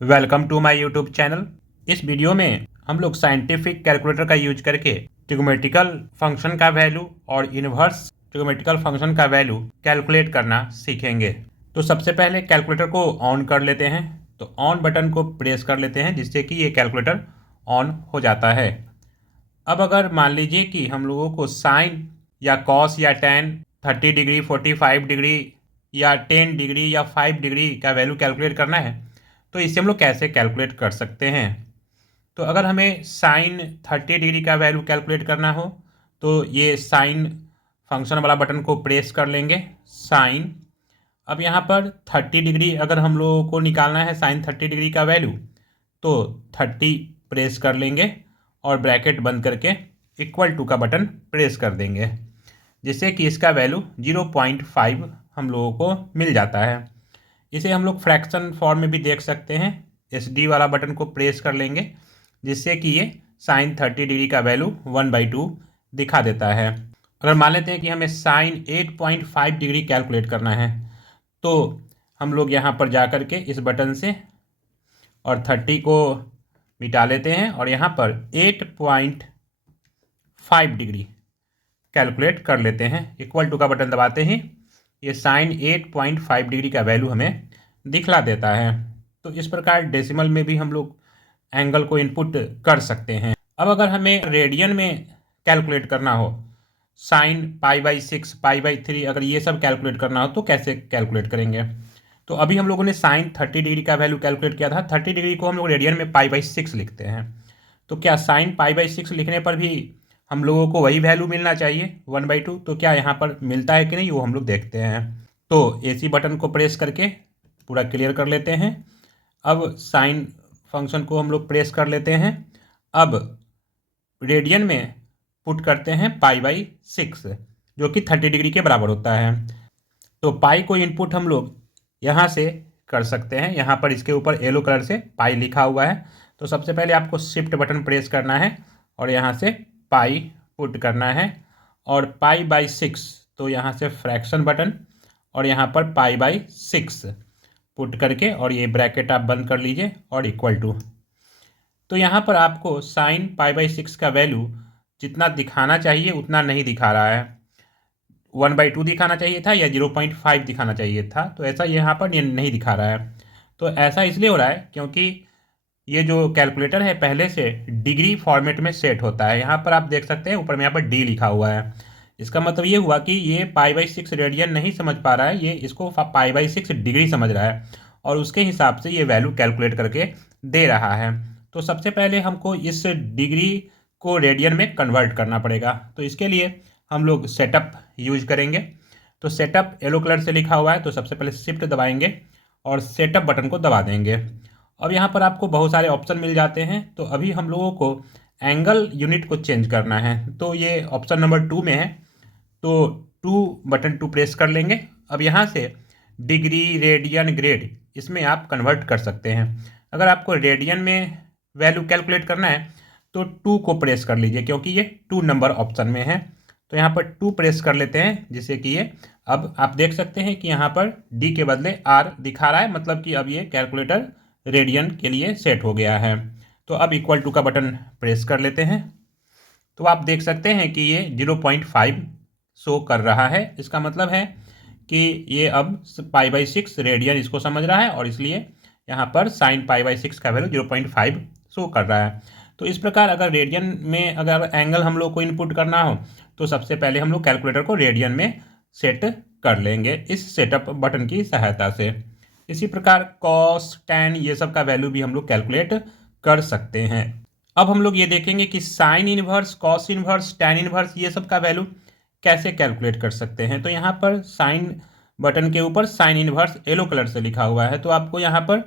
Welcome to my YouTube channel. इस video में हम लोग साइंटिफिक कैलकुलेटर का यूज करके ट्रिग्नोमेट्रिकल फंक्शन का वैल्यू और इन्वर्स ट्रिग्नोमेट्रिकल फंक्शन का वैल्यू कैलकुलेट करना सीखेंगे। तो सबसे पहले कैलकुलेटर को ऑन कर लेते हैं। तो ऑन बटन को प्रेस कर लेते हैं जिससे कि ये कैलकुलेटर ऑन हो जाता है। अब अगर मान लीजिए कि हम लोगों को साइन या कॉस या टेन 30 डिग्री 45 डिग्री या 10 डिग्री या 5 डिग्री का वैल्यू कैलकुलेट करना है तो इससे हम लोग कैसे कैलकुलेट कर सकते हैं। तो अगर हमें साइन 30 डिग्री का वैल्यू कैलकुलेट करना हो तो ये साइन फंक्शन वाला बटन को प्रेस कर लेंगे साइन। अब यहाँ पर 30 डिग्री अगर हम लोगों को निकालना है साइन 30 डिग्री का वैल्यू तो 30 प्रेस कर लेंगे और ब्रैकेट बंद करके इक्वल टू का बटन प्रेस कर देंगे जिससे कि इसका वैल्यू 0.5 हम लोगों को मिल जाता है। इसे हम लोग फ्रैक्शन फॉर्म में भी देख सकते हैं। SD वाला बटन को प्रेस कर लेंगे जिससे कि ये साइन 30 डिग्री का वैल्यू 1/2 दिखा देता है। अगर मान लेते हैं कि हमें साइन 8.5 डिग्री कैलकुलेट करना है तो हम लोग यहाँ पर जा कर के इस बटन से और 30 को मिटा लेते हैं और यहाँ पर 8.5 डिग्री कैलकुलेट कर लेते हैं। इक्वल टू का बटन दबाते ही ये साइन 8.5 डिग्री का वैल्यू हमें दिखला देता है। तो इस प्रकार डेसिमल में भी हम लोग एंगल को इनपुट कर सकते हैं। अब अगर हमें रेडियन में कैलकुलेट करना हो साइन π/6 π/3 अगर ये सब कैलकुलेट करना हो तो कैसे कैलकुलेट करेंगे। तो अभी हम लोगों ने साइन 30 डिग्री का वैल्यू कैलकुलेट किया था। 30 डिग्री को हम लोग रेडियन में π/6 लिखते हैं। तो क्या साइन π/6 लिखने पर भी हम लोगों को वही वैल्यू मिलना चाहिए 1/2। तो क्या यहाँ पर मिलता है कि नहीं वो हम लोग देखते हैं। तो AC बटन को प्रेस करके पूरा क्लियर कर लेते हैं। अब साइन फंक्शन को हम लोग प्रेस कर लेते हैं। अब रेडियन में पुट करते हैं π/6 जो कि 30 डिग्री के बराबर होता है। तो पाई को इनपुट हम लोग यहाँ से कर सकते हैं। यहाँ पर इसके ऊपर येलो कलर से पाई लिखा हुआ है। तो सबसे पहले आपको शिफ्ट बटन प्रेस करना है और यहाँ से पाई पुट करना है और π/6 तो यहाँ से फ्रैक्शन बटन और यहाँ पर π/6 पुट करके और ये ब्रैकेट आप बंद कर लीजिए और इक्वल टू। तो यहाँ पर आपको साइन π/6 का वैल्यू जितना दिखाना चाहिए उतना नहीं दिखा रहा है। 1/2 दिखाना चाहिए था या 0.5 दिखाना चाहिए था। तो ऐसा यहाँ पर नहीं दिखा रहा है। तो ऐसा इसलिए हो रहा है क्योंकि ये जो कैलकुलेटर है पहले से डिग्री फॉर्मेट में सेट होता है। यहाँ पर आप देख सकते हैं ऊपर में यहाँ पर D लिखा हुआ है। इसका मतलब ये हुआ कि ये π/6 रेडियन नहीं समझ पा रहा है, ये इसको π/6 डिग्री समझ रहा है और उसके हिसाब से ये वैल्यू कैलकुलेट करके दे रहा है। तो सबसे पहले हमको इस डिग्री को रेडियन में कन्वर्ट करना पड़ेगा। तो इसके लिए हम लोग सेटअप यूज करेंगे। तो सेटअप येलो कलर से लिखा हुआ है। तो सबसे पहले शिफ्ट दबाएंगे और सेटअप बटन को दबा देंगे। अब यहाँ पर आपको बहुत सारे ऑप्शन मिल जाते हैं। तो अभी हम लोगों को एंगल यूनिट को चेंज करना है तो ये ऑप्शन नंबर 2 में है। तो 2 प्रेस कर लेंगे। अब यहाँ से डिग्री रेडियन ग्रेड इसमें आप कन्वर्ट कर सकते हैं। अगर आपको रेडियन में वैल्यू कैलकुलेट करना है तो 2 को प्रेस कर लीजिए क्योंकि ये 2 नंबर ऑप्शन में है। तो यहाँ पर 2 प्रेस कर लेते हैं जिससे कि ये अब आप देख सकते हैं कि यहाँ पर D के बदले R दिखा रहा है, मतलब कि अब ये कैलकुलेटर रेडियन के लिए सेट हो गया है। तो अब इक्वल टू का बटन प्रेस कर लेते हैं। तो आप देख सकते हैं कि ये 0.5 शो कर रहा है। इसका मतलब है कि ये अब π/6 रेडियन इसको समझ रहा है और इसलिए यहाँ पर साइन π/6 का वैल्यू 0.5 शो कर रहा है। तो इस प्रकार अगर रेडियन में अगर एंगल हम लोग को इनपुट करना हो तो सबसे पहले हम लोग कैलकुलेटर को रेडियन में सेट कर लेंगे इस सेटअप बटन की सहायता से। इसी प्रकार कॉस टैन ये सब का वैल्यू भी हम लोग कैलकुलेट कर सकते हैं। अब हम लोग ये देखेंगे कि sine inverse cos inverse tan inverse ये सब का वैल्यू कैसे कैलकुलेट कर सकते हैं। तो यहाँ पर साइन बटन के ऊपर साइन इनवर्स येलो कलर से लिखा हुआ है। तो आपको यहाँ पर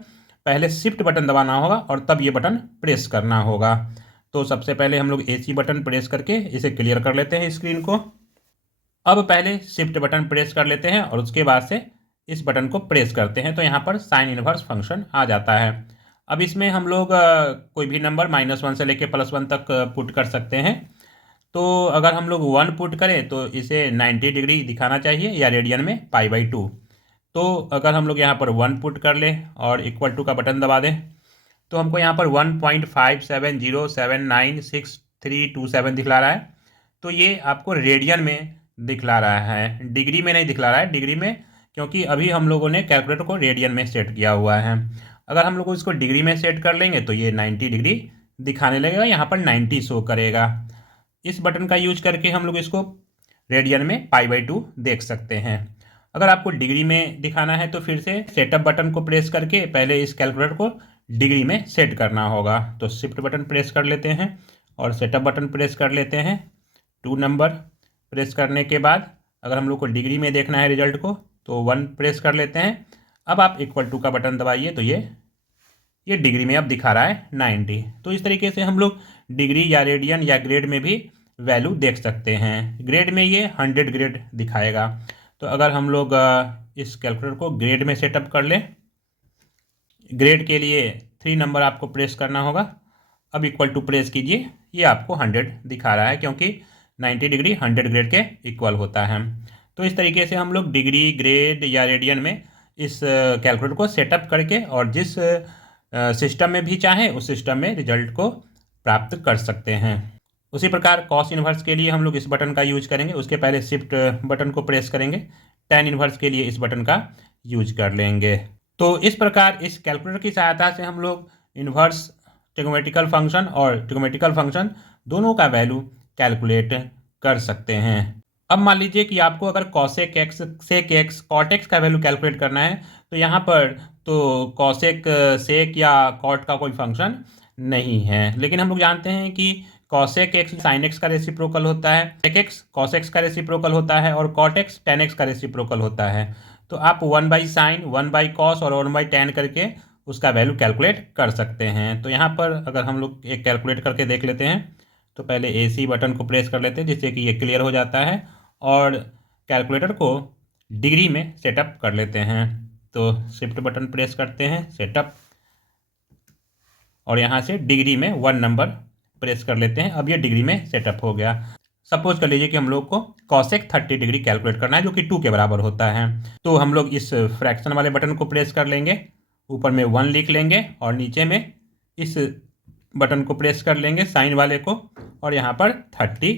पहले शिफ्ट बटन दबाना होगा और तब ये बटन प्रेस करना होगा। तो सबसे पहले हम लोग AC बटन प्रेस करके इसे क्लियर कर लेते हैं स्क्रीन को। अब पहले शिफ्ट बटन प्रेस कर लेते हैं और उसके बाद से इस बटन को प्रेस करते हैं तो यहाँ पर साइन इनवर्स फंक्शन आ जाता है। अब इसमें हम लोग कोई भी नंबर -1 से लेके +1 तक पुट कर सकते हैं। तो अगर हम लोग 1 पुट करें तो इसे 90 डिग्री दिखाना चाहिए या रेडियन में π/2। तो अगर हम लोग यहाँ पर 1 पुट कर लें और इक्वल टू का बटन दबा दें तो हमको यहाँ पर 1.570796 दिखला रहा है। तो ये आपको रेडियन में दिखला रहा है, डिग्री में नहीं दिखला रहा है। डिग्री में क्योंकि अभी हम लोगों ने कैलकुलेटर को रेडियन में सेट किया हुआ है। अगर हम लोग इसको डिग्री में सेट कर लेंगे तो ये 90 डिग्री दिखाने लगेगा, यहाँ पर 90 शो करेगा। इस बटन का यूज करके हम लोग इसको रेडियन में π/2 देख सकते हैं। अगर आपको डिग्री में दिखाना है तो फिर से सेटअप बटन को प्रेस करके पहले इस कैलकुलेटर को डिग्री में सेट करना होगा। तो शिफ्ट बटन प्रेस कर लेते हैं और सेटअप बटन प्रेस कर लेते हैं। 2 नंबर प्रेस करने के बाद अगर हम लोग को डिग्री में देखना है रिजल्ट को तो 1 प्रेस कर लेते हैं। अब आप =2 का बटन दबाइए तो ये डिग्री में अब दिखा रहा है 90। तो इस तरीके से हम लोग डिग्री या रेडियन या ग्रेड में भी वैल्यू देख सकते हैं। ग्रेड में ये 100 ग्रेड दिखाएगा। तो अगर हम लोग इस कैलकुलेटर को ग्रेड में सेटअप कर लें, ग्रेड के लिए 3 नंबर आपको प्रेस करना होगा। अब =टू प्रेस कीजिए, ये आपको 100 दिखा रहा है क्योंकि 90 डिग्री 100 ग्रेड के इक्वल होता है। तो इस तरीके से हम लोग डिग्री, ग्रेड या रेडियन में इस कैलकुलेटर को सेटअप करके और जिस सिस्टम में भी चाहें उस सिस्टम में रिजल्ट को प्राप्त कर सकते हैं। उसी प्रकार कॉस इन्वर्स के लिए हम लोग इस बटन का यूज करेंगे। उसके पहले शिफ्ट बटन को प्रेस करेंगे। tan इन्वर्स के लिए इस बटन का यूज कर लेंगे। तो इस प्रकार इस कैलकुलेटर की सहायता से हम लोग इन्वर्स, ट्रिग्नोमेट्रिकल फंक्शन और ट्रिग्नोमेट्रिकल फंक्शन दोनों का वैल्यू कैलकुलेट कर सकते हैं। अब मान लीजिए कि आपको अगर cosec x, sec x, cot x का वैल्यू कैलकुलेट करना है तो यहाँ पर तो कॉसेक, सेक या कॉट का कोई फंक्शन नहीं है। लेकिन हम लोग जानते हैं कि कॉसेक एक्स साइन एक्स का रेसिप्रोकल होता है, सेक एक्स कॉस एक्स का रेसिप्रोकल होता है और कॉट एक्स टेन एक्स का रेसिप्रोकल होता है। तो आप 1/sin, 1/cos और 1/tan करके उसका वैल्यू कैलकुलेट कर सकते हैं। तो यहाँ पर अगर हम लोग एक कैलकुलेट करके देख लेते हैं तो पहले AC बटन को प्रेस कर लेते हैं जिससे कि ये क्लियर हो जाता है और कैलकुलेटर को डिग्री में सेटअप कर लेते हैं। तो शिफ्ट बटन प्रेस करते हैं, सेटअप, और यहाँ से डिग्री में 1 नंबर प्रेस कर लेते हैं। अब ये डिग्री में सेटअप हो गया। सपोज कर लीजिए कि हम लोग को कॉसेक 30 डिग्री कैलकुलेट करना है जो कि 2 के बराबर होता है। तो हम लोग इस फ्रैक्शन वाले बटन को प्रेस कर लेंगे, ऊपर में 1 लिख लेंगे और नीचे में इस बटन को प्रेस कर लेंगे साइन वाले को और यहाँ पर 30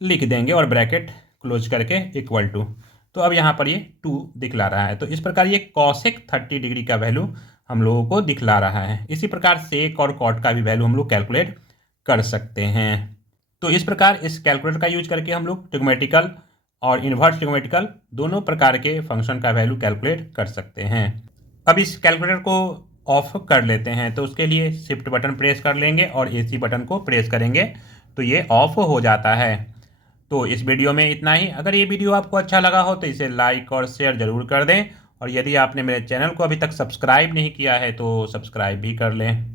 लिख देंगे और ब्रैकेट क्लोज करके =। तो अब यहाँ पर ये 2 दिखला रहा है। तो इस प्रकार ये कॉसेक 30 डिग्री का वैल्यू हम लोगों को दिखला रहा है। इसी प्रकार सेक और कॉट का भी वैल्यू हम लोग कैलकुलेट कर सकते हैं। तो इस प्रकार इस कैलकुलेटर का यूज करके हम लोग ट्रिग्नोमेट्रिकल और इन्वर्स ट्रिग्नोमेट्रिकल दोनों प्रकार के फंक्शन का वैल्यू कैलकुलेट कर सकते हैं। अब इस कैलकुलेटर को ऑफ कर लेते हैं। तो उसके लिए शिफ्ट बटन प्रेस कर लेंगे और AC बटन को प्रेस करेंगे तो ये ऑफ हो जाता है। तो इस वीडियो में इतना ही। अगर ये वीडियो आपको अच्छा लगा हो तो इसे लाइक और शेयर ज़रूर कर दें और यदि आपने मेरे चैनल को अभी तक सब्सक्राइब नहीं किया है तो सब्सक्राइब भी कर लें।